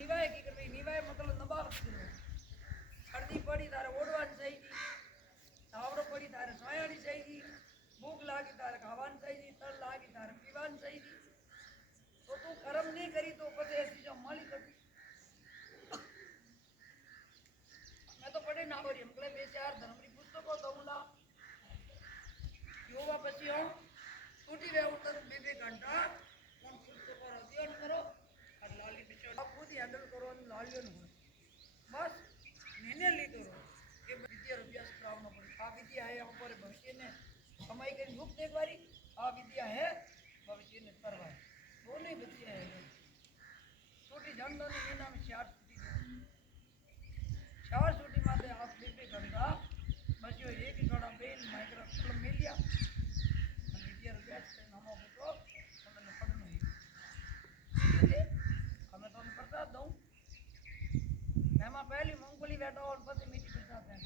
નિવાય કી કરવી નિવાય મતલબ નબાવ કરો શરદી પડી તારે ઓડવાની चाहिए તાવડો પડી તારે સોયાની चाहिए ભૂખ લાગી તારે ખાવાની चाहिए તર લાગી તારે પીવાની चाहिए तो तू कर्म नहीं करी तो पते ऐसी जो माली कभी मैं तो पढ़े ना करी हमकले बे चार धर्मरी पुस्तकों दऊला योगा પછી હું છૂટી રહે ઉતર બે બે ઘંટા કોણ પુસ્તકો અધ્યયન કરો और लाली बिछो आप खुद ही हैंडल करो और लालियो न बस निर्णय लीधो કે વિદ્યા અભ્યાસ કરાવવાનો પડે આ વિદ્યા હે ઉપર ભવિષ્યને કમાઈ કરી મુક્ત એક વારી આ વિદ્યા હે ભવિષ્યને કરવા दोनों विद्या है छोटी जनधन महीना में चार छुट्टी माते आप बे घंटा बस यो एक ही थोड़ा बेल माइक्रो कलम मिल गया विद्या अभ्यास से नामो तो हमें पढ़ना है हमें तो प्रसाद दूँ मैं पहली मूंगफली बैठा और पति मीठी प्रसाद है